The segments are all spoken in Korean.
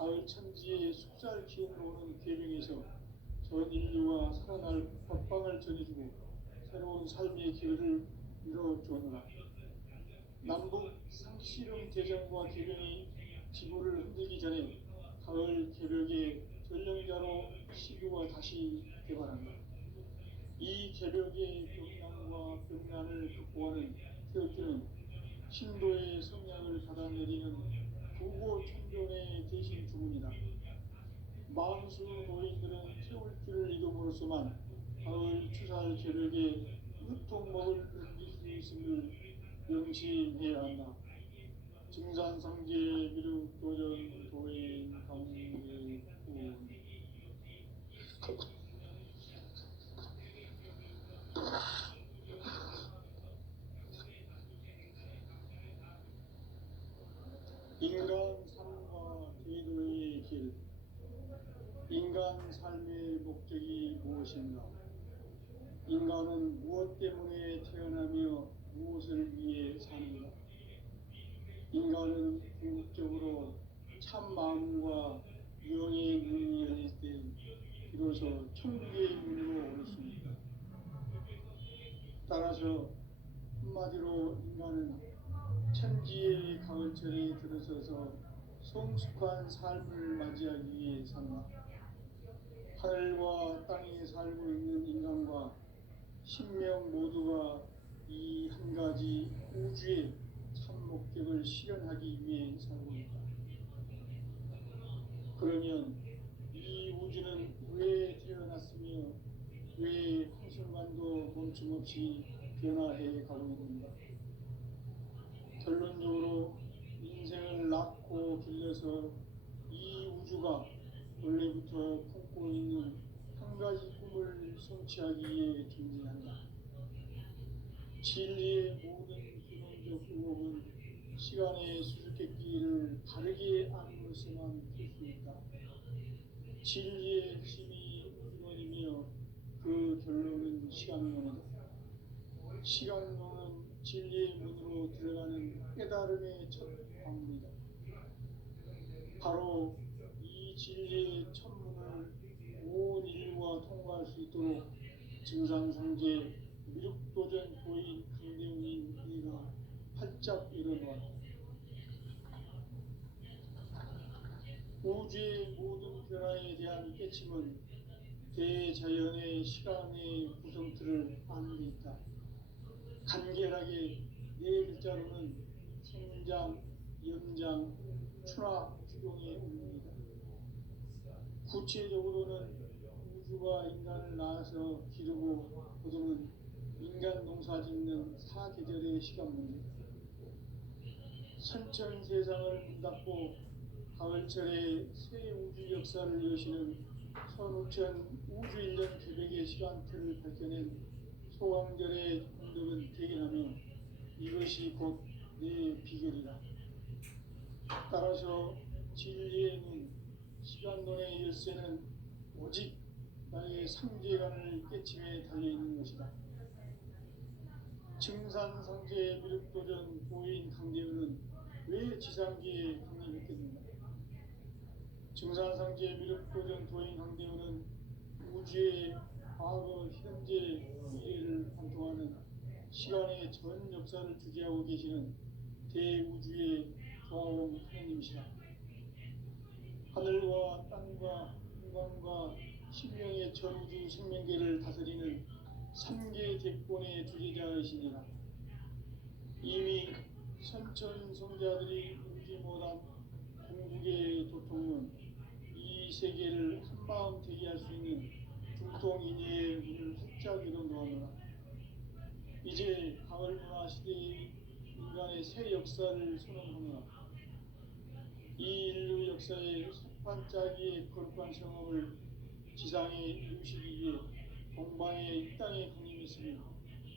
가을 천지의 숲살 기운으로 오는 계명에서 전 인류와 살아날 법방을 전해주고 새로운 삶의 기회를 밀어주었노라. 남북 상씨름 대전과 계명이 지구를 흔들기 전에 가을 개벽의 전령자로 시교가 다시 개발한다. 이 개벽의 병난과 병난을 극복하는 태극기는 신도의 성향을 받아내리는 부고천존의 대신 주문이다. 만수 노인들은 태울길을 이름으로서만 가을 추살 개벽의 으통먹을 넘길 수 있음을 명심해야 한다. 증산상제 미륵 도전 도인 강례군 인간 삶과 대도의 길. 인간 삶의 목적이 무엇인가? 인간은 무엇 때문에 태어나며 무엇을 위해 사는가? 인간은 궁극적으로 참 마음과 유형의 눈이 열릴 때 비로소 천국의 문으로 오를 수 있다. 따라서 한마디로 인간은 천지의 가을철에 들어서서 성숙한 삶을 맞이하기 위해 산다. 하늘과 땅에 살고 있는 인간과 신명 모두가 이 한 가지 우주의 참 목적을 실현하기 위해 살고 있다. 그러면 이 우주는 왜 태어났으며 왜 한순간도 멈춤없이 변화해 가고 있는가? 결론적으로 인생을 낳고 길러서 이 우주가 원래부터 품고 있는 한 가지 꿈을 성취하기 위해 존재한다. 진리의 모든 근원적 의혹은 시간의 수수께끼를 바르게 알므로서만 풀 수 있다. 진리의 핵심이 근원이며 그 결론은 시간론이다. 시간론은 진리의 문으로 들어가는 깨달음의 첫 방문이다. 바로 이 진리의 첫 문을 온 인류가 통과할 수 있도록 증산상제 미륵도전 도인 강대웅인 이가 활짝 일어났다. 우주의 모든 변화에 대한 깨침은 대자연의 시간의 구성틀을 아는 데 있다. 간결하게 네 글자로는 생장, 연장, 추락, 규동의 운명이다. 구체적으로는 우주가 인간을 낳아서 기르고 거두는 인간 농사 짓는 사계절의 시간 문제. 선천 세상을 문 닫고 가을철에 새 우주 역사를 여시는 선우천 우주 1년 개벽의 시간틀을 밝혀낸 소강절의 공덕은 대견하며 이것이 곧 내 비결이다. 따라서 진리의 눈, 시간론의 열쇠는 오직 나의 상제관을 깨침에 달려있는 것이다. 증산상제 미륵도전 도인 강대현은 왜 지상계에 강림했겠는가? 증산상제 미륵도전 도인 강대현은 우주의 과거, 현재, 미래를 관통하는 시간의 전 역사를 주재하고 계시는 대우주의 조화원 하나님이시다. 하늘과 땅과 인간과 신명의 전우주 생명계를 다스리는 3계 대권의 주재자이시니라. 이미 선천성자들이 울지 못한 궁극의 도통은 이 세계를 한마음 되게 할 수 있는 중통인의의 문을 활짝 열어놓았노라. 이제 가을 문화 시대의 인간의 새 역사를 선언하노라. 이 인류 역사의 새판짜기의 거룩한 성업을 지상에 이루시기 위해 동방의 이 땅에 강림했으며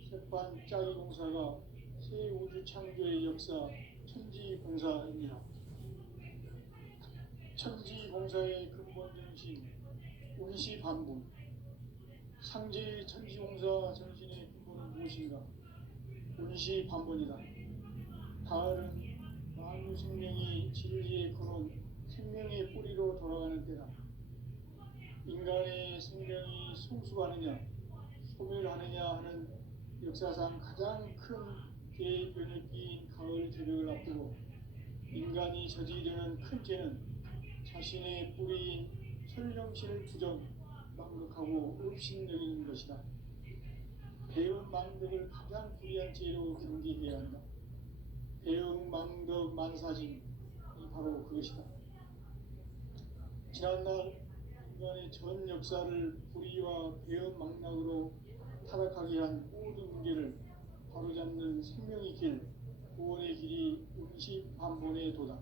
새판짜기 공사가 새 우주 창조의 역사 천지공사입니다. 천지공사의 근본 정신 운시반분. 상제의 천지공사 정신의 근본은 무엇인가? 운시반분이다. 가을은 만유 생명이 진리의 근원 생명의 뿌리로 생명이 성숙하느냐 소멸하느냐 하는 역사상 가장 큰 대변혁기인 가을 개벽을 앞두고 인간이 저지르는 큰 죄는 자신의 뿌리인 설령신을 부정, 망극하고 업신여기는 것이다. 배은 망덕을 가장 불의한 죄로 경계해야 한다. 배은 망덕 만사진이 바로 그것이다. 지난날 인간의 전 역사를 불의와 배은 망락으로 타락하게 한 모든 문제를 바로잡는 생명의 길, 구원의 길이 운시반본의 도다.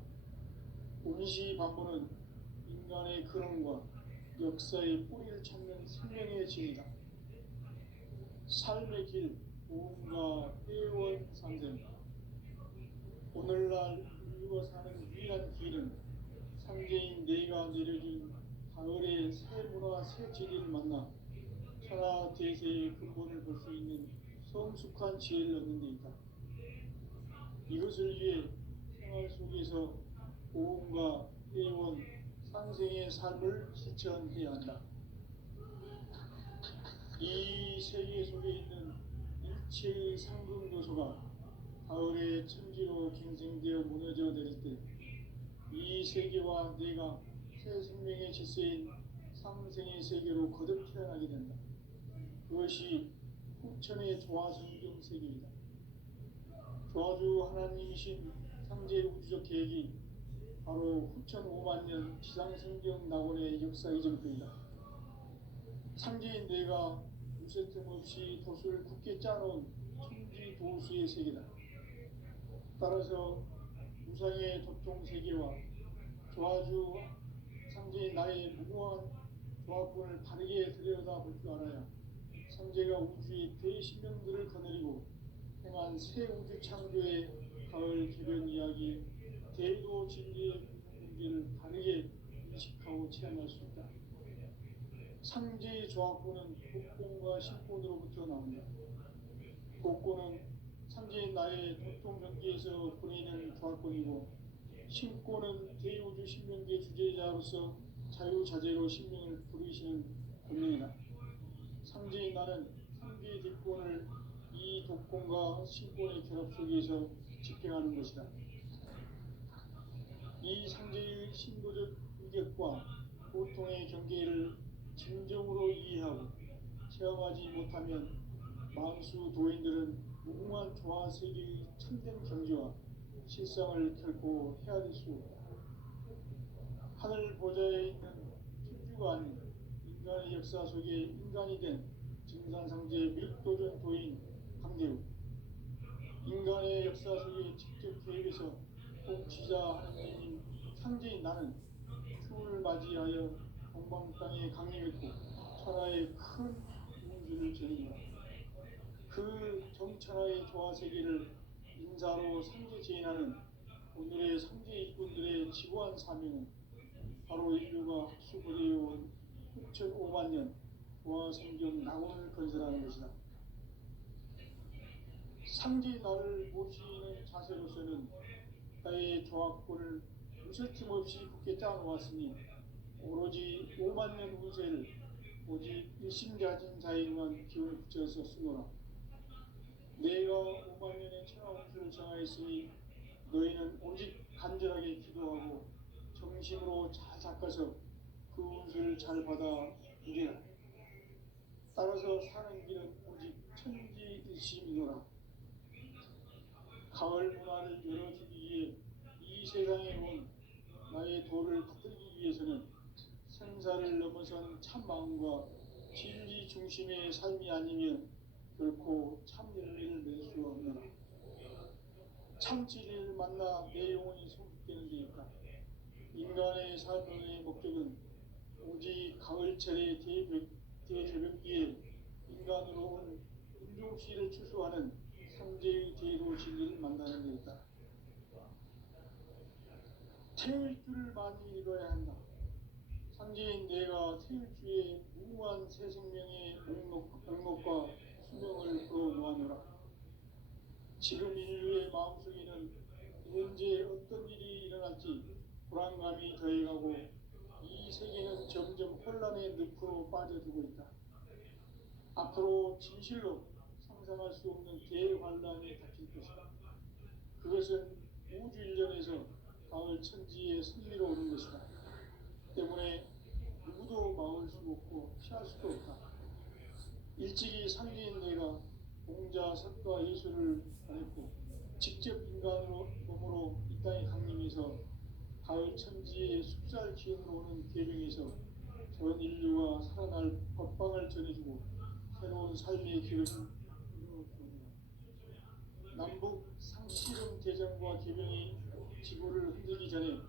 운시반본은 인간의 근원과 역사의 뿌리를 찾는 생명의 진이다. 삶의 길, 보험과 회원 상생. 오늘날 인류가 사는 유일한 길은 상제인 내가 내려준 가을의 새 문화 새 진리를 만나 천하 대세의 근본을 볼 수 있는 성숙한 지혜를 얻는 데 있다. 이것을 위해 생활 속에서 보험과 회원, 상생의 삶을 실천해야 한다. 이 세계 속에 있는 일체의 상금 요소가 가을의 천지로 갱생되어 무너져 내릴 때 이 세계와 내가 새 생명의 질서인 상생의 세계로 거듭 태어나게 된다. 그것이 후천의 조화성경 세계이다. 조화주 하나님이신 상제 우주적 계획이 바로 후천 5만 년 지상성경 낙원의 역사 이정표이다. 상제인 내가 무쇠 틈 없이 도수를 굳게 짜놓은 천지 도수의 세계다. 따라서 무상의 도통 세계와 조화주 상제인 나의 무궁한 조화권을 바르게 들여다볼 줄 알아야 상제가 우주의 대신명들을 거느리고 행한 새 우주 창조의 가을 개변 이야기 대도 진리의 문제를 바르게 인식하고 체험할 수 있다. 상제의 조화권은 복권과 신권으로부터 나온다. 복권은 상제인 나의 도통 경계에서 보내는 조화권이고 신권은 대우주 신명계 주제자로서 자유자재로 신명을 부르시는 권능이다. 상제인 나는 상제의 대권을 이 독권과 신권의 결합 속에서 집행하는 것이다. 이 상제의 신도적 위격과 고통의 경계를 진정으로 이해하고 체험하지 못하면 만수 도인들은 무궁한 조화세계의 참된 경지와 실상을 결코 헤아릴 수 없다. 하늘 보좌에 있는 천주가 아닌 인간의 역사 속에 인간이 된 증산상제 밀도전 도인 강대우, 인간의 역사 속에 직접 개입해서 통치자 하느님인 상제인 나는 추을 맞이하여 동방 땅에 강림했고 천하의 큰 우주를 전이노라. 그 정천하의 조화세계를 인사로 상제 제인하는 오늘의 상제 일꾼들의 지고한 사명은 바로 인류가 학수부대해온 6,500만 년 조화성경 낙원을 건설하는 것이다. 상제 나를 모시는 자세로서는 나의 조화권을 무쇠틈 없이 굳게 짜놓았으니 오로지 5만 년 운세를 오직 일심가진 자에게만 기운을 붙여서 쓰노라. 내가 5만 년의 천하운수를 정하였으니 너희는 오직 간절하게 기도하고 정심으로 잘 닦아서 그 운수를 잘 받아 누리라. 따라서 사는 길은 오직 천지일심이노라. 가을 문화를 열어주기 위해 이 세상에 온 나의 도를 받들기 위해서는 생사를 넘어선 참마음과 진리 중심의 삶이 아니면 결코 참 열매를 맺을 수 없노라. 참 진리를 만나 내 영혼이 성숙되는 데있다. 인간의 삶의 목적은 오직 가을철의 대개벽기에 인간으로 온 인종씨를 추수하는 상제의 대도 진리를 만나는 데 있다. 태일 줄을 많이 읽어야 한다. 상제인 내가 태일 주에 무궁한 새 생명의 목록과 수명을 풀어놓아노라. 지금 인류의 마음속에는 언제 어떤 일이 일어날지 불안감이 더해가고 이 세계는 점점 혼란의 늪으로 빠져들고 있다. 앞으로 진실로 상상할 수 없는 대환란이 닥칠 것이다. 그것은 우주 일련에서 가을 천지의 승리로 오는 것이다. 때문에 누구도 막을 수 없고 피할 수도 없다. 일찍이 상제인 내가 공자, 석가, 예수를 보냈고 직접 인간으로 몸으로 이 땅에 강림해서 가을 천지의 숲살 기운으로 오는 계명에서 전 인류가 살아날 법방을 전해주고 새로운 삶의 길을 이루어줍니다. 남북 상시름 대전과 개병이 지구를 흔들기 전에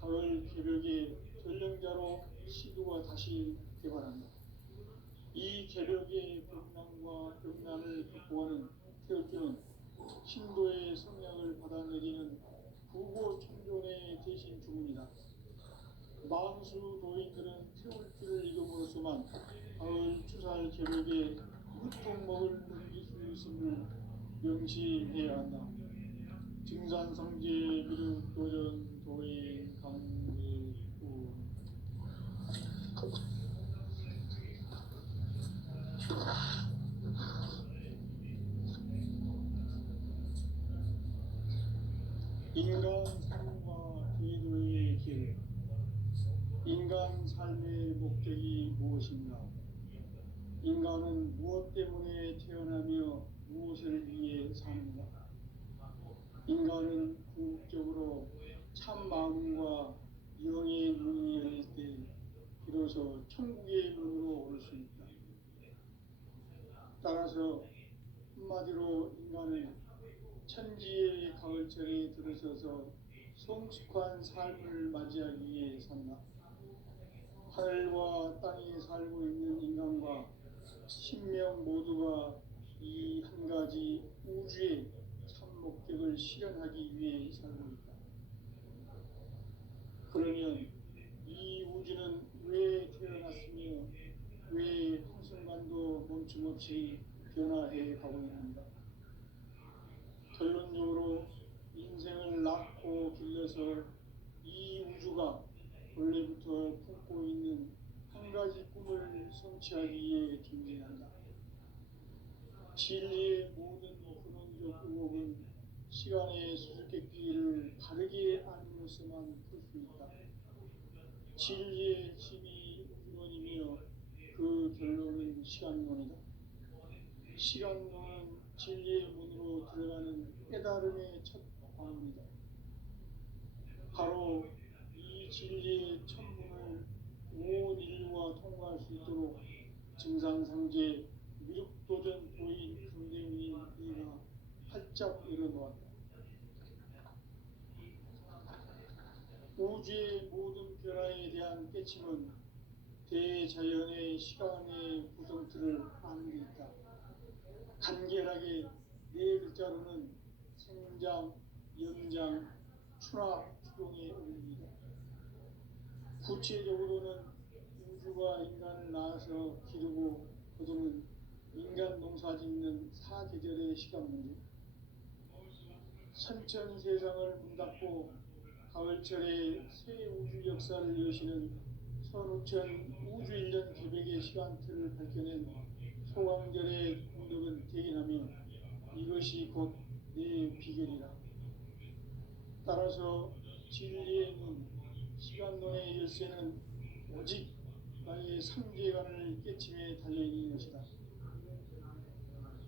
가을 개벽의 전령자로 시도가 다시 개발합니다. 이 개벽의 벽난과 벽난을 극복하는 태극기는 신도의 성량을 받아내리는 부고 총존의 대신 주문이다. 망수 도인들은 태울 길을 이금으로써만 가을 추살 개벽에 흙통먹을 넘길 수 있음을 명시해야 한다. 증산성제 미륵 도전 도인 강대구 인간 삶과 기도의 길. 인간 삶의 목적이 무엇인가? 인간은 무엇 때문에 태어나며 무엇을 위해 사는가? 인간은 궁극적으로 참 마음과 영의 문이 열릴 때 비로소 천국의 문으로 올 수 있다. 따라서 한마디로 인간은 천지의 가을철에 들어서서 성숙한 삶을 맞이하기 위해 산다. 하늘과 땅에 살고 있는 인간과 신명 모두가 이 한 가지 우주의 참 목적을 실현하기 위해 살고 있다. 그러면 이 우주는 왜 태어났으며 왜 한순간도 멈춤없이 변화해 가고 있는가? 결론적으로 인생을 낳고 길러서 이 우주가 원래부터 품고 있는 한 가지 꿈을 성취하기 위해 존재한다. 진리의 모든 근원적 의혹은 시간의 수수께끼를 바르게 알므로서만 풀 수 있다. 진리의 힘이 근원이며 그 결론은 시간론이다. 시간론은 진리의 문으로 들어가는 깨달음의 첫 방문이다. 바로 이 진리의 천문을 온 인류가 통과할 수 있도록 증산상제 미륵도전 도인 강대문인 이가 활짝 열어놓았다. 우주의 모든 변화에 대한 깨침은 대자연의 시간의 구성틀을 아는 데 있다. 간결하게 네 글자로는 생장, 연장, 추락, 추동의 의미이다. 구체적으로는 우주가 인간을 낳아서 기르고 거두는 인간 농사 짓는 사계절의 시간 문제, 선천 세상을 문 닫고 가을철에 새 우주 역사를 여시는 선우천 우주 1년 개벽의 시간틀을 밝혀낸 소강절의 공덕은 대견하며 이것이 곧 내 비결이다. 따라서 진리의 문, 시간론의 열쇠는 오직 나의 상계관을 깨침에 달려있는 것이다.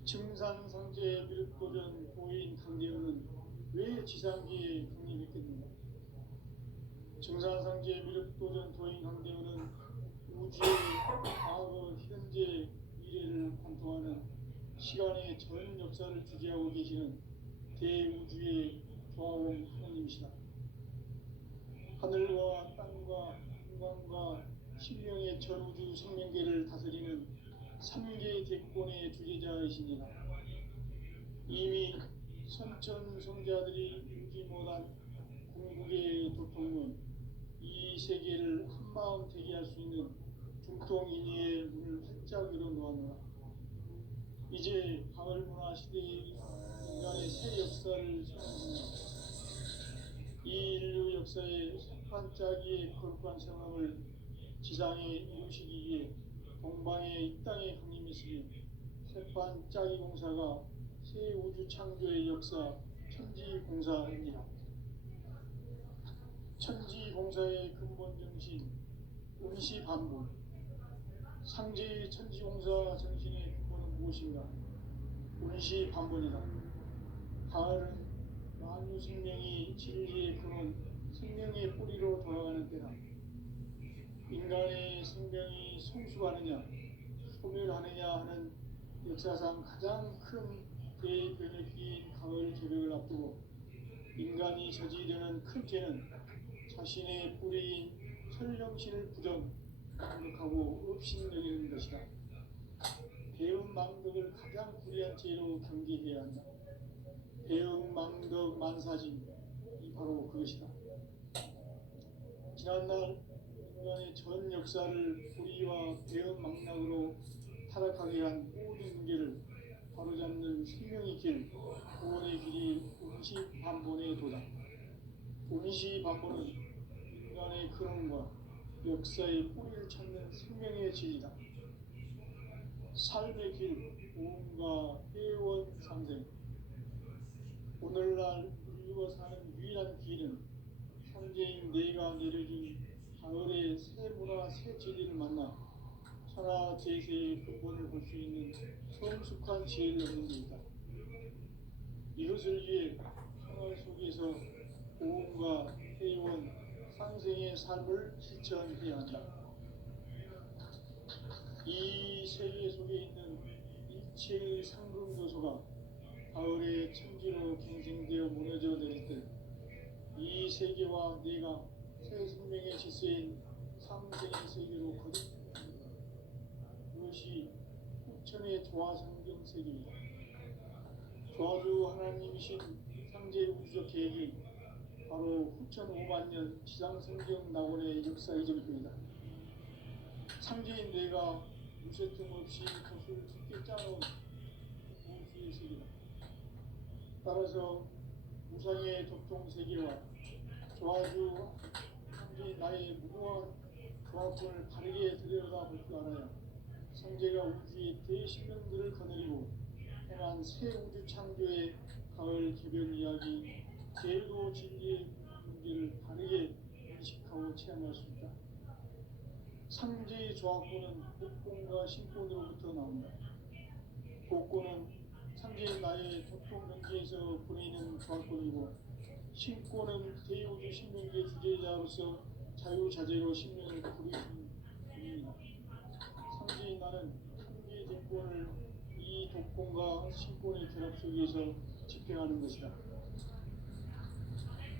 증산상제 미륵도전 도인 강대우는 왜 지상계에 국립했겠는가? 증산상제 미륵도전 도인 강대우는 우주의 과거, 현재, 미래를 관통하는 시간의 전 역사를 주재하고 계시는 대우주의 조화원 하나님이시다. 하늘과 땅과 인간과 신명의 전우주 생명계를 다스리는 3개 대권의 주제자이시니라. 이미 선천성자들이 유지 못한 궁극의 도통문, 이 세계를 한마음 되게 할 수 있는 중통인의의 문을 활짝 열어놓았노라. 이제 가을 문화 시대의 인간의 새 역사를 선언합니다. 이 인류 역사의 반짝이의 거룩한 성함을 지상에 이루시기 위해 동방의 이 땅에 강림했으며 새반짝이 공사가 새 우주 창조의 역사 천지공사입니다. 천지공사의 근본 정신 운시반본. 상제의 천지공사 정신의 근본은 무엇인가? 운시반본이다. 가을은 만유 생명이 진리의 근원 생명의 뿌리로 돌아가는 때다. 인간의 생명이 성숙하느냐 소멸하느냐 하는 역사상 가장 큰 대변혁기인 가을 개벽을 앞두고 인간이 저지르는 큰 죄는 자신의 뿌리인 설령신을 부정하고 업신여기는 것이다. 배은망덕을 가장 불의한 죄로 경계해야 한다. 배은망덕 만사진 이 바로 그것이다. 지난날 인간의 전 역사를 불의와 배은망락으로 타락하게 한 모든 문제를 바로잡는 생명의 길, 구원의 길이 운시반본의 도다. 운시반본은 인간의 근원과 역사의 뿌리를 찾는 생명의 진리다. 삶의 길, 보험과 회원 상생. 오늘날 인류가 사는 유일한 길은 상제인 내가 내려준 가을의 새 문화, 새 진리를 만나 천하 제세의 근본을 볼 수 있는 성숙한 지혜를 얻는 데 있다. 이것을 위해 생활 속에서 보험과 회원, 상생의 삶을 실천해야 한다. 이 세계 속에 있는 일체의 상금 요소가 가을의 천지로 갱생되어 무너져 내릴 때 이 세계와 내가 새 생명의 질서인 상생의 세계로 거듭납니다. 그것이 후천의 조화성경 세계입니다. 조화주 하나님이신 상제 우주적 계획이 바로 후천 5만년 지상성경 낙원의 역사 이전표이다. 상제인 내가 무쇠 틈 없이 돛을 깊게 짜놓은 우주의 세계다. 따라서 무상의 접종 세계와 조화주 상제인 나의 무궁한 조화권을 바르게 들여다볼 줄 알아야 상제가 우주의 대신령들을 거느리고 행한 새 우주 창조의 가을 개변 이야기, 제도 진리의 문제를 바르게 인식하고 체험할 수 있다. 상제의 조화권은 복권과 신권으로부터 나온다. 복권은 상제의 나의 도통 경계에서 보내는 조화권이고 신권은 대우주 신명계 주제자로서 자유자재로 신명을 부르시는 분입니다. 상제인 나는 상제의 대권을 이 독권과 신권의 결합 속에서 집행하는 것이다.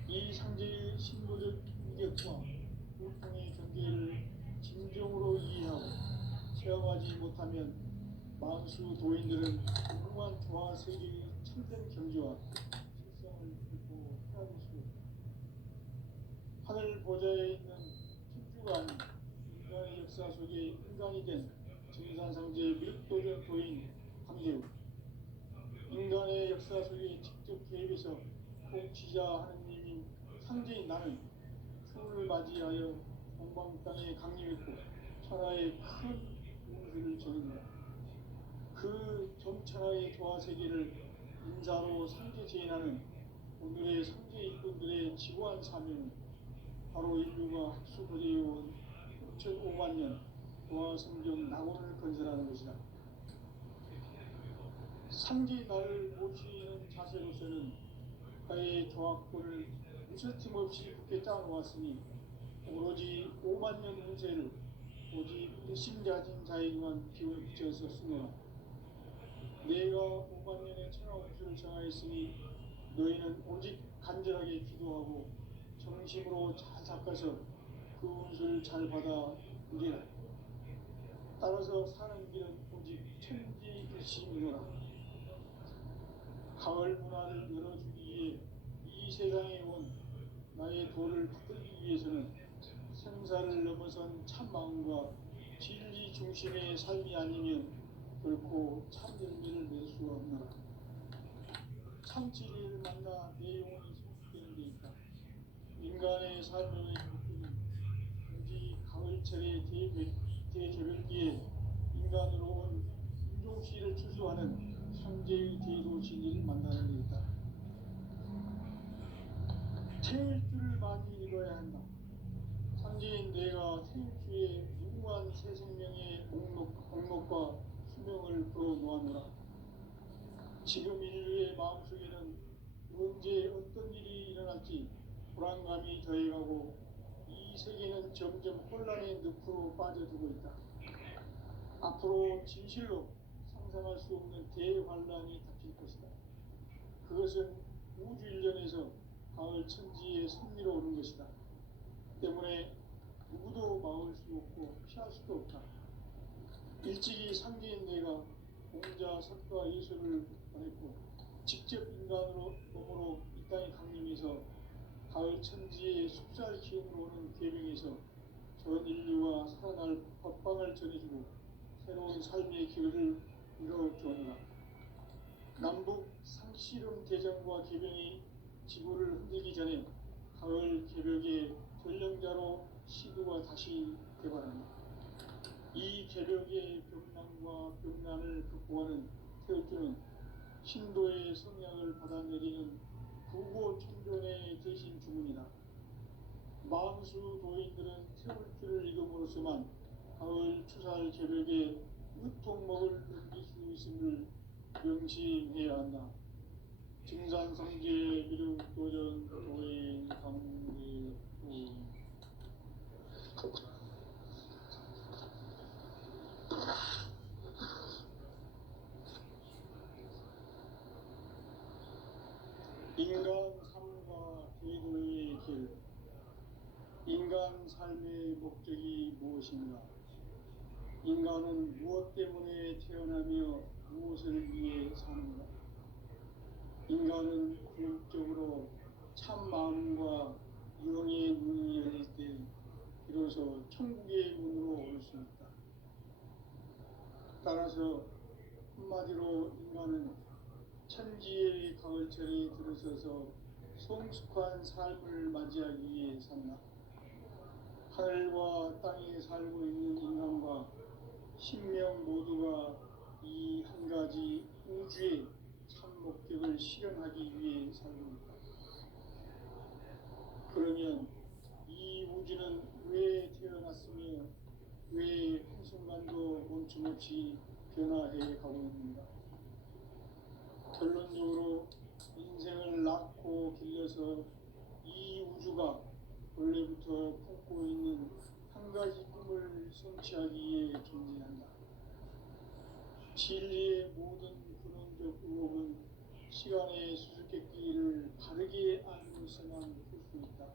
이 상제의 신부적 인격과 고통의 경계를 진정으로 이해하고 체험하지 못하면 만수 도인들은 무궁한 조화 세계의 참된 경지와 실성을 결코 헤아릴 수 없다. 하늘 보좌에 있는 천주가 아닌 인간의 역사 속에 인간이 된 증산상제의 밀도적 도인 강제우, 인간의 역사 속에 직접 개입해서 통치자 하느님인 상제인 나는 추을 맞이하여 동방 땅에 강림했고 천하의 큰 운수를 전한다. 그 전천하의 조화 세계를 인사로 상제 제인하는 오늘의 상제 일꾼들의 지고한 사명은 바로 인류가 학수고대해온 5,500년 조화 성경 낙원을 건설하는 것이다. 상제 나를 모시는 자세로서는 나의 조화권을 무쇠틈 없이 굳게 짜놓았으니 오로지 5만년 운세를 오직 일심가진 자에게만 기운을 붙여서 쓰노라. 내가 5만년의 천하 운수를 정하였으니 너희는 오직 간절하게 기도하고 정심으로 잘 닦아서 그 운수를 잘 받아 누리라. 따라서 사는 길은 오직 천지일심이노라. 가을 문화를 열어주기 위해 이 세상에 온 나의 도를 붙들기 위해서는 생사를 넘어선 참마음과 진리 중심의 삶이 아니면 결코 참 열매를 낼 수가 없노라. 참 진리를 만나 내 영혼이 성숙되는 데 있다. 인간의 삶의 가을철의 대개별기에 인간으로 온 윤종씨를 추수하는 상제의 대도 진리를 만나는 데있다. 태울 줄을 많이 읽어야 한다. 상제인 내가 태울주의 무궁한 새 생명의 목록과 수명을 풀어놓아노라. 지금 인류의 마음속에는 언제 어떤 일이 일어날지 불안감이 더해가고 이 세계는 점점 혼란의 늪으로 빠져들고 있다. 앞으로 진실로 상상할 수 없는 대환란이 닥칠 것이다. 그것은 우주 일련에서 가을 천지의 섭리로 오는 것이다. 때문에 누구도 막을 수 없고 피할 수도 없다. 일찍이 상제인 내가 공자, 석가, 예수를 보냈고 직접 인간으로 몸으로 이 땅에 강림해서 가을 천지의 숲살 기운으로 오는 계명에서 전 인류가 살아날 법방을 전해주고 새로운 삶의 길을 이뤄주었노라. 남북 상씨름 대전과 계명이 지구를 흔들기 전에 가을 개벽의 전령자로 시두가 다시 개발한다. 이 개벽의 병난과 병난을 극복하는 태울주는 신도의 성향을 받아내리는 부고 청존의 대신 주문이다. 망수 도인들은 태울주를 읽음으로써만 가을 추살 개벽의 으통목을 넘길 수 있음을 명심해야 한다. 증산성제 미륵도전 도인 강대우. 인간 삶과 대도의 길. 인간 삶의 목적이 무엇인가? 인간은 무엇 때문에 태어나며 무엇을 위해 사는가? 인간은 궁극적으로 참 마음과 영의 문이 열릴 때 비로소 천국의 문으로 올 수 있다. 따라서 한마디로 인간은 천지의 가을철에 들어서서 성숙한 삶을 맞이하기 위해 산다. 하늘과 땅에 살고 있는 인간과 신명 모두가 이 한 가지 우주의 참 목적을 실현하기 위해 살고 있다. 그러면 이 우주는 왜 태어났으며 왜 한순간도 멈춤없이 변화해 가고 있는가? 결론적으로 인생을 낳고 길러서 이 우주가 원래부터 품고 있는 한 가지 꿈을 성취하기 위해 존재한다. 진리의 모든 근원적 의혹은 시간의 수수께끼를 바르게 알고서만 풀 수 있다.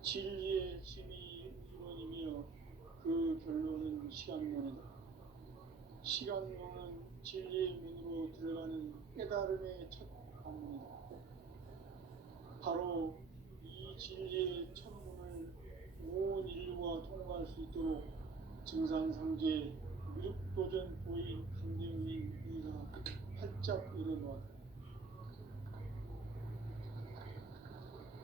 진리의 힘이 이론이며 그 결론은 시간론이다. 시간론은 진리의 문으로 들어가는 깨달음의 첫 관문이다. 바로 이 진리의 첫 문을 온 인류가 통과할 수 있도록 증산상제 미륵도전 도인 강대우인 의가 활짝 열어놓았다.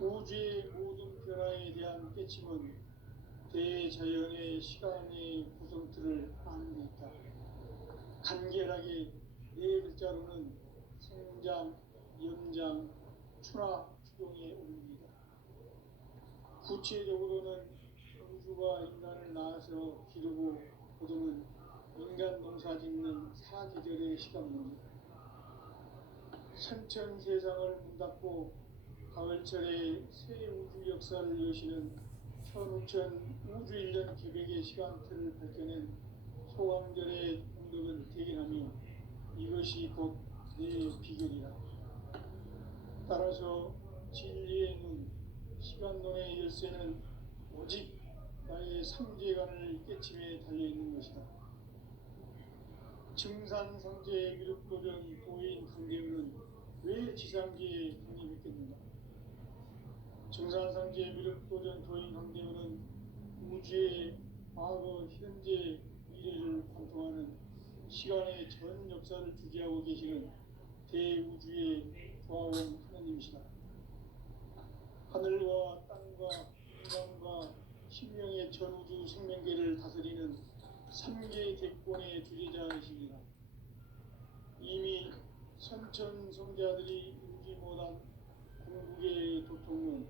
우주의 모든 변화에 대한 깨침은 대자연의 시간의 구성틀을 아는 데 있다. 간결하게 네 글자로는 생장, 연장, 추나, 추동의 원리이다. 구체적으로는 우주가 인간을 낳아서 기르고 거두는 인간 농사 짓는 사계절의 시간론이다. 선천 세상을 문 닫고 가을철에 새 우주 역사를 여시는 현우천 우주 일년 개벽의 시간틀을 밝혀낸 소강절의 공덕을 대견하며 이것이 곧 내 비결이라. 따라서 진리의 눈, 시간론의 열쇠는 오직 나의 상제관을 깨침에 달려있는 것이다. 증산상제 미륵도전 도인 강대우는 왜 지상계에 강림했겠는가? 증산상제 미륵도전 도인 강대우는 우주의 과거, 현재, 미래를 관통하는 시간의 전 역사를 주재하고 계시는 대우주의 조화원 하나님이시다. 하늘과 땅과 인간과 신명의 전우주 생명계를 다스리는 3개 대권의 주제자이십니다. 이미 선천성자들이 이루지 못한 궁극의 도통은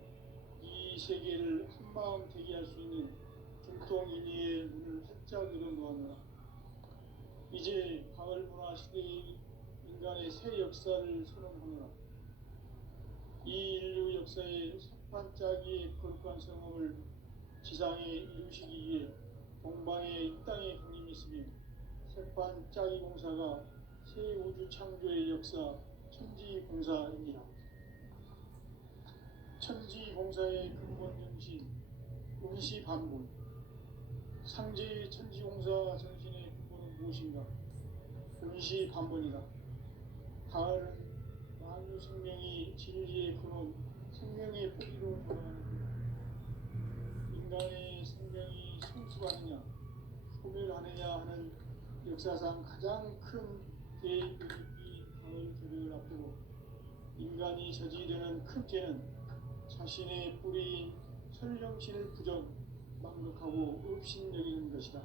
이 세계를 한마음 되게 할 수 있는 중통인의의 문을 활짝 열어놓았노라. 이제 가을 문화 시대의 인간의 새 역사를 선언하노라. 이 인류 역사의 석판짜기의 거룩한 성험을 지상에 이루시기 위해 동방의 이 땅에 군림했으며 석판짜기 공사가 새 우주 창조의 역사 천지공사입니다. 천지공사의 근본 정신 운시반본. 상제의 천지공사 정신의 근본은 무엇인가? 운시반본이다. 가을은 만유 생명이 진리의 근원, 생명의 뿌리로 돌아가는 것. 인간의 생명이 성숙하느냐, 소멸하느냐 하는 역사상 가장 큰 대립이 가을 개벽을 앞두고 인간이 저지르는 큰 죄는 자신의 뿌리인 설령신을 부정, 망덕하고 업신여기는 것이다.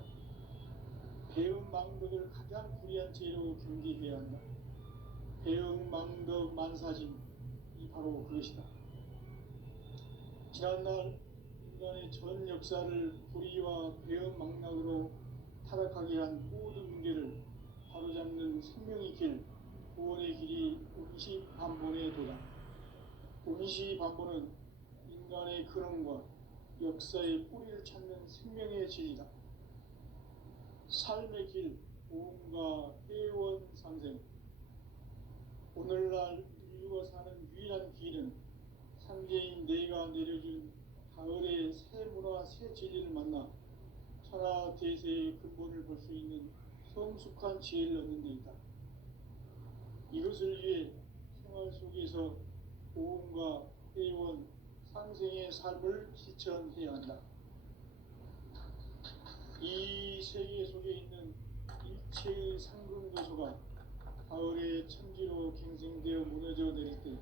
배음 망덕을 가장 불의한 죄로 경계해야 한다. 배음 망덕 만사진, 이 바로 그것이다. 지난날 인간의 전 역사를 불의와 배음 망락으로 타락하게 한 모든 문제를 바로잡는 생명의 길, 구원의 길이 운시반본의 도다. 운시반본은 인간의 근원과 역사의 뿌리를 찾는 생명의 진리다. 삶의 길, 보험과 회원 상생. 오늘날 인류가 사는 유일한 길은 상제인 내가 내려준 가을의 새 문화, 새 진리를 만나 천하 대세의 근본을 볼 수 있는 성숙한 지혜를 얻는 데 있다. 이것을 위해 생활 속에서 보험과 회원, 상생의 삶을 실천해야 한다. 이 세계 속에 있는 일체의 상금 요소가 가을의 천지로 갱생되어 무너져 내릴 때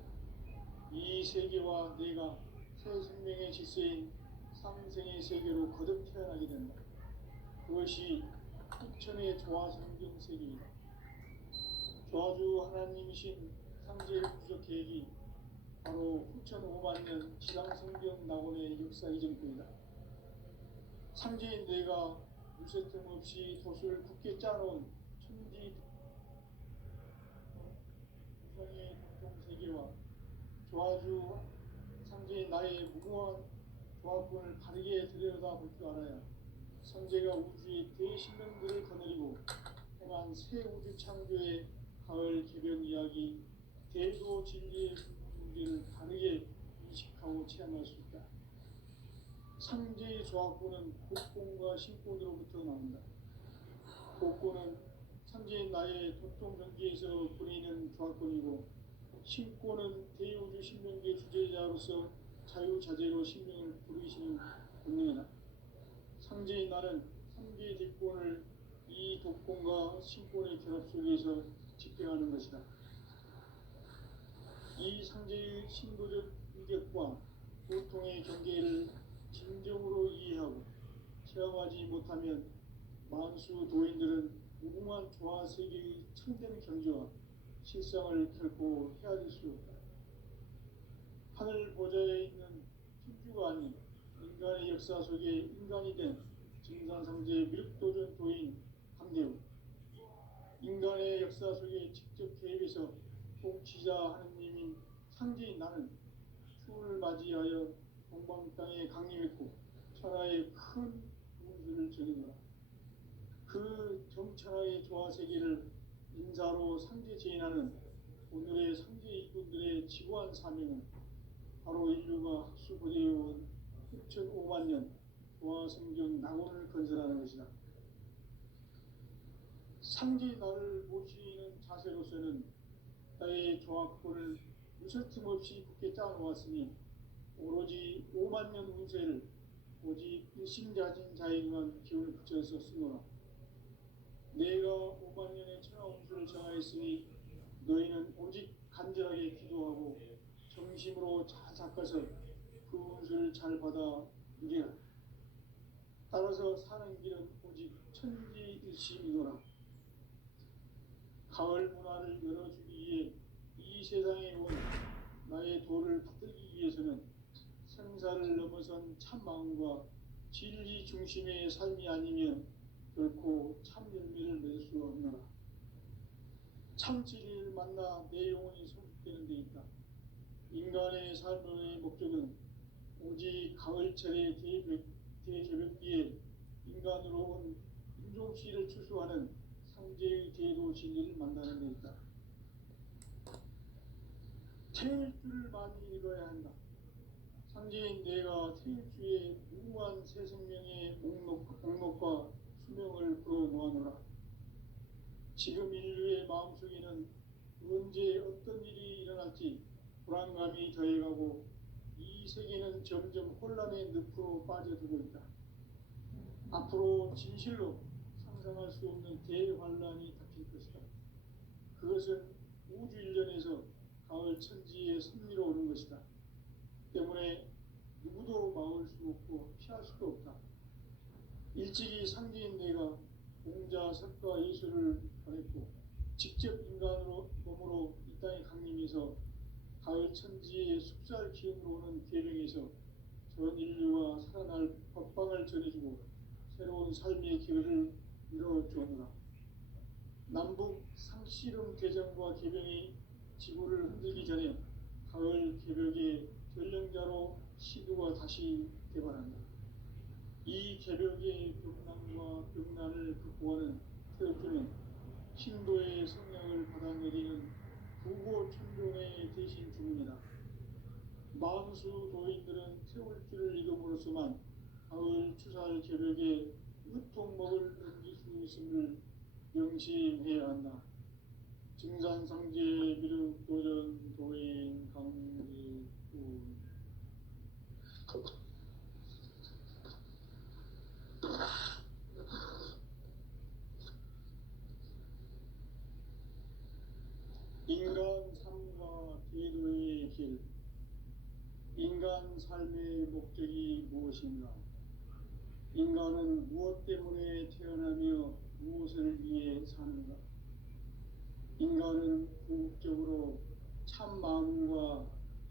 이 세계와 내가 새 생명의 질서인 상생의 세계로 거듭 태어나게 된다. 그것이 후천의 조화성경 세계이다. 조화주 하나님이신 상제의 부적 계획이 바로 후천 5만년 지상성경 낙원의 역사 이전입니다. 상제인 내가 무쇠 틈 없이 돛을 굳게 짜놓은 천지 우상의 동세계와 조화주 상제인 나의 무모한 조합권을 바르게 들여다볼 줄 알아야 선제가 우주의 대신령들을 거느리고 행한 새 우주 창조의 가을 개벽 이야기, 대도 진리의 문제를 바르게 인식하고 체험할 수 있다. 상제의 조합권은 복권과 신권으로부터 나온다. 복권은 상제인 나의 도통경계에서 보내는 조합권이고, 신권은 대우주 신명계 주제자로서 자유자재로 신명을 부르시는 본능이다. 상제인 나는 3개의 뒷권을 이 독권과 신권의 결합 속에서 집행하는 것이다. 이 상제의 신도적 인격과 보통의 경계를 진정으로 이해하고 체험하지 못하면 만수 도인들은 무궁한 조화 세계의 참된 경지와 실상을 결코 헤아릴 수 없다. 하늘 보좌에 있는 천주가 아닌 인간의 역사 속에 인간이 된 증산상제의 미륵도전 도인 강대우, 인간의 역사 속에 직접 개입해서 통치자 하느님인 상제인 나는 추운을 맞이하여 동방 땅에 강림했고 천하의 큰 운수를 전해노라. 그 정천하의 조화 세계를 인사로 상제 제인하는 오늘의 상제 일꾼들의 지고한 사명은 바로 인류가 학수고대해온 6,5만 년 조화성경 낙원을 건설하는 것이다. 상제 나를 모시는 자세로서는 나의 조합권을 무슨 틈 없이 굳게 짜놓았으니 오로지 5만 년 운세를 오직 일심자진 자에게만 기운을 붙여서 쓰노라. 내가 5만 년의 천하 운수를 정하였으니 너희는 오직 간절하게 기도하고 정심으로 잘 닦아서 그 운수를 잘 받아 누리라. 따라서 사는 길은 오직 천지일심이노라. 가을 문화를 열어주기 위해 이 세상에 온 나의 도를 붙들기 위해서는 생사를 넘어선 참마음과 진리 중심의 삶이 아니면 결코 참 열매를 맺을 수 없노라. 참 진리를 만나 내 영혼이 성숙되는 데 있다. 인간의 삶의 목적은 오직 가을철의 대개벽기에 인간으로 온 인종씨를 추수하는 상제의 대도 진리를 만나는 데 있다. 태일주를 많이 읽어야 한다. 상제인 내가 태일주의 무한 새 생명의 목록과 수명을 풀어놓아노라. 지금 인류의 마음속에는 언제 어떤 일이 일어날지 불안감이 더해가고 이 세계는 점점 혼란의 늪으로 빠져들고 있다. 앞으로 진실로 상상할 수 없는 대환란이 닥칠 것이다. 그것은 우주 일련에서 가을 천지의 섭리로 오는 것이다. 때문에 누구도 막을 수 없고 피할 수도 없다. 일찍이 상제인 내가 공자, 석가, 예수를 보냈고 직접 인간으로 몸으로 이 땅에 강림해서 가을 천지의 숲살 기운으로 오는 계명에서 전 인류와 살아날 법방을 전해주고 새로운 삶의 기회를 이뤄주오노라. 남북 상씨름 대전과 개병이 지구를 흔들기 전에 가을 개벽의 전령자로 시두가 다시 개발한다. 이 개벽의 병난과 병난을 극복하는 태엽주는 신도의 성령을 받아내리는 부고천종의 대신 주문이다. 만수 도인들은 태울주를 읽음으로써만 가을 추살 개벽에 으통목을 넘길 수 있음을 명심해야 한다. 증산상제 미륵 도전 도인 강제군 인간 삶과 기도의 길. 인간 삶의 목적이 무엇인가? 인간은 무엇 때문에 태어나며 무엇을 위해 사는가? 인간은 궁극적으로 참 마음과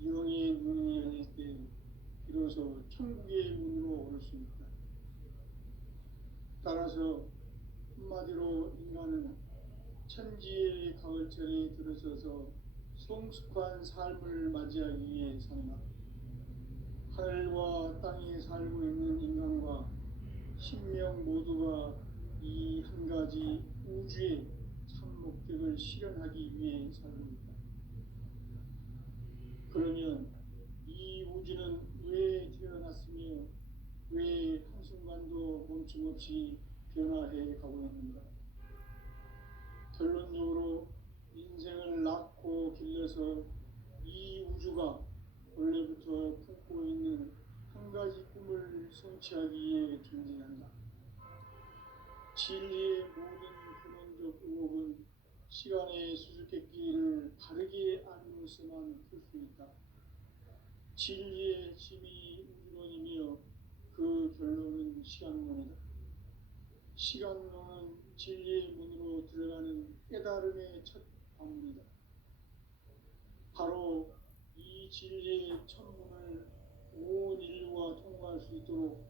영의 문이 열릴 때 비로소 천국의 문으로 오를 수 있다. 따라서 한마디로 인간은 천지의 가을철에 들어서서 성숙한 삶을 맞이하기 위해 산다. 하늘과 땅에 살고 있는 인간과 신명 모두가 이 한 가지 우주의 참 목적을 실현하기 위해 살고 있다. 그러면 이 우주는 왜 태어났으며 왜 한순간도 멈춤없이 변화해 가고 있는가? 결론적으로 인생을 낳고 길러서 이 우주가 원래부터 품고 있는 한 가지 꿈을 성취하기 위해 존재한다. 진리의 모든 근원적 의혹은 시간의 수수께끼를 바르게 알므로서만 풀 수 있다. 진리의 힘이 우주론이며 그 결론은 시간론이다. 시간론은 진리의 문으로 들어가는 깨달음의 첫 방문이다. 바로 이 진리의 천문을 온 인류가 통과할 수 있도록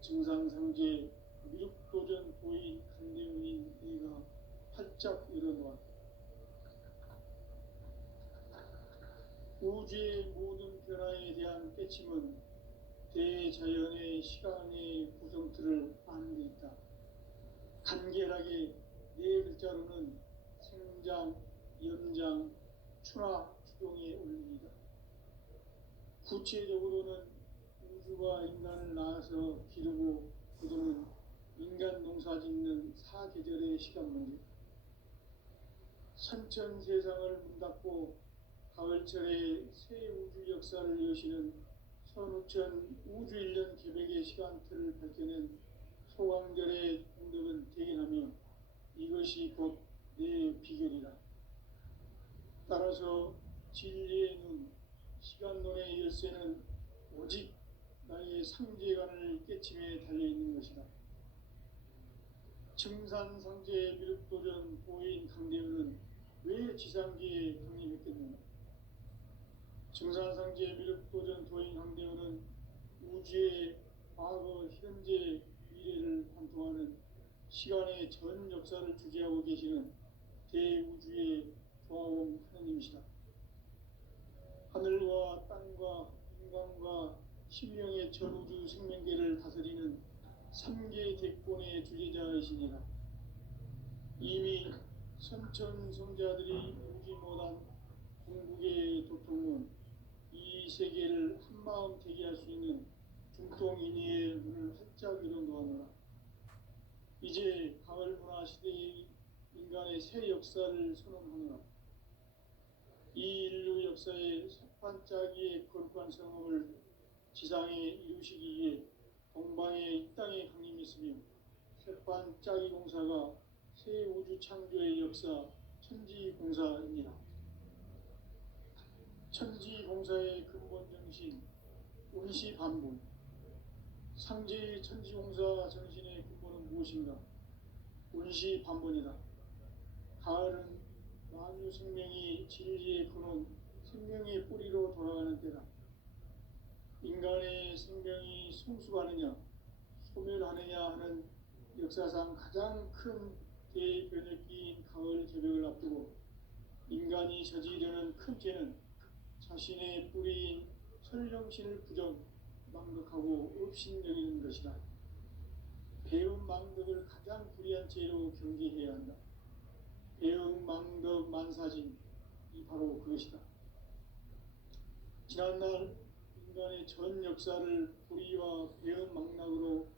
증상상제 미륵도전 도인 간대문인 이가 활짝 일어놓았다. 우주의 모든 변화에 대한 깨침은 대자연의 시간의 구성틀을 아는 데 있다. 간결하게 네 글자로는 생장, 연장, 추나, 추동의 원리이다. 구체적으로는 우주가 인간을 낳아서 기르고 거두는 인간 농사 짓는 사계절의 시간 문제. 선천 세상을 문 닫고 가을철에 새 우주 역사를 여시는 선우천 우주 일년 개벽의 시간틀을 밝혀낸 소강절의 공덕은 대견하며 이것이 곧 내 비결이다. 따라서 진리의 눈, 시간론의 열쇠는 오직 나의 상제관을 깨침에 달려있는 것이다. 증산상제 미륵도전 보인 강대우는 왜 지상기에 강림했겠는가? 증산상제 미륵도전 도인 강대우는 우주의 과거, 현재, 미래를 관통하는 시간의 전 역사를 주재하고 계시는 대우주의 조화원 하느님이시다. 하늘과 땅과 인간과 신명의 전우주 생명계를 다스리는 삼계 대권의 주제자이시니라. 이미 선천성자들이 오지 못한 궁극의 도통은 이 세계를 한마음 되게 할 수 있는 중통인의의 문을 활짝 열어놓았노라. 이제 가을 문화 시대의 인간의 새 역사를 선언하노라. 이 인류 역사의 새반짝이의 거룩한 성업을 지상에 이루시기 위해 동방의 이 땅에 강림했으며 새반짝이 공사가 새 우주 창조의 역사 천지공사입니다. 천지공사의 근본 정신 운시반본. 상제의 천지공사 정신의 근본은 무엇인가? 운시반본이다. 가을은 만유 생명이 진리의 근원, 생명의 뿌리로 돌아가는 때다. 인간의 생명이 성숙하느냐, 소멸하느냐 하는 역사상 가장 큰 대변혁기인 가을 개벽을 앞두고 인간이 저지르는 큰 죄는 자신의 뿌리인 설령신을 부정, 망덕하고 업신여기는 것이다. 배움 망덕을 가장 불의한 죄로 경계해야 한다. 배움 망덕 만사진이 바로 그것이다. 지난날 인간의 전 역사를 불의와 배움 망락으로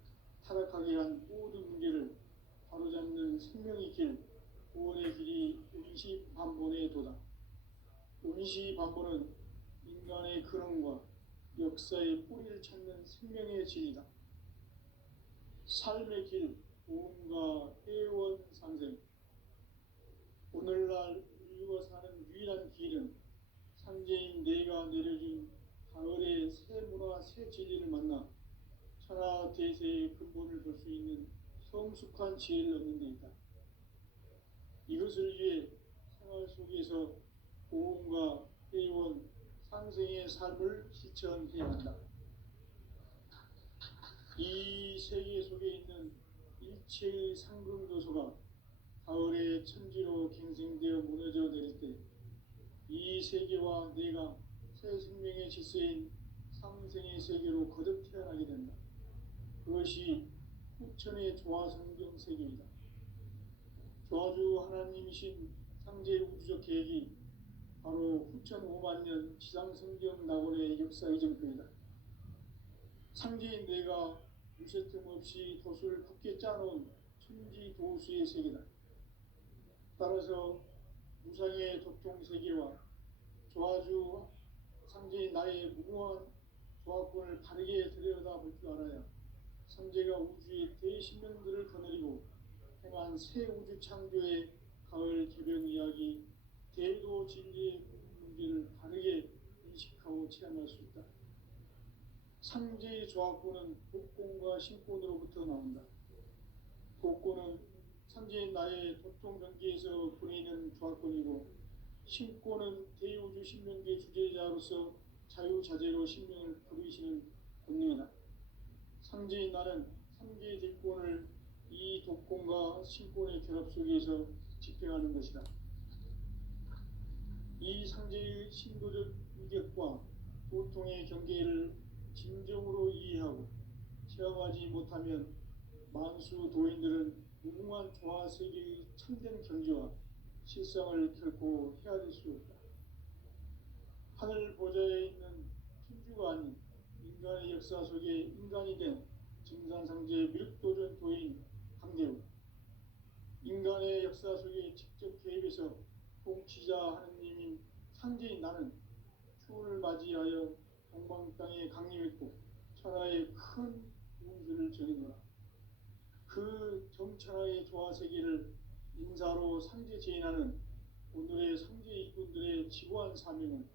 타락하게 한 모든 문제를 바로잡는 생명의 길, 구원의 길이 운시반본의 도다. 운시반본은 인간의 근원과 역사의 뿌리를 찾는 생명의 진이다. 삶의 길, 보험과 회원 상생. 오늘날 인류가 사는 유일한 길은 상제인 내가 내려준 가을의 새 문화, 새 진리를 만나 천하 대세의 근본을 볼 수 있는 성숙한 지혜를 얻는 데 있다. 이것을 위해 생활 속에서 보험과 회원, 상생의 삶을 실천해야 한다. 이 세계 속에 있는 일체의 상금도소가 가을의 천지로 갱생되어 무너져 내릴 때 이 세계와 내가 새 생명의 질서인 상생의 세계로 거듭 태어나게 된다. 그것이 후천의 조화성경 세계이다. 조화주 하나님이신 상제 우주적 계획이 바로 후천 5만년 지상성경 낙원의 역사 이정표이다. 상제인 내가 무쇠틈 없이 도수를 굳게 짜놓은 천지도수의 세계다. 따라서 무상의 도통세계와 조화주 상제인 나의 무궁한 조화권을 바르게 들여다볼 줄 알아야 상제가 우주의 대신명들을 거느리고 행한 새 우주 창조의 가을 개벽 이야기, 대도 진리의 문제를 바르게 인식하고 체험할 수 있다. 상제의 조화권은 복권과 신권으로부터 나온다. 복권은 상제인 나의 도통 경계에서 보내는 조화권이고, 신권은 대우주 신명계 주제자로서 자유자재로 신명을 부르시는 권능이다. 상제인 나는 상제의 대권을 이 독권과 신권의 결합 속에서 집행하는 것이다. 이 상제의 신도적 위격과 도통의 경계를 진정으로 이해하고 체험하지 못하면 만수 도인들은 무궁한 조화세계의 참된 경지와 실상을 결코 헤아릴 수 없다. 하늘 보좌에 있는 천주가 아닌 인간의 역사 속에 인간이 된 증산상제 미륵도전 도인 강대우, 인간의 역사 속에 직접 개입해서 통치자 하느님인 상제인 나는 추운을 맞이하여 동방 땅에 강림했고 천하의 큰 우주를 정해놓아 그 정천하의 조화세계를 인사로 상제 제인하는 오늘의 상제 일꾼들의 지고한 사명은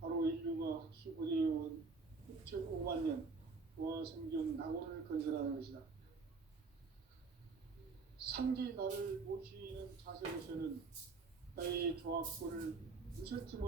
바로 인류가 학수고대해온 6,500만 년 도와 성경 낙원을 건설하는 것이다. 상기 나를 모시는 자세로서는 나의 조합권을 무설팀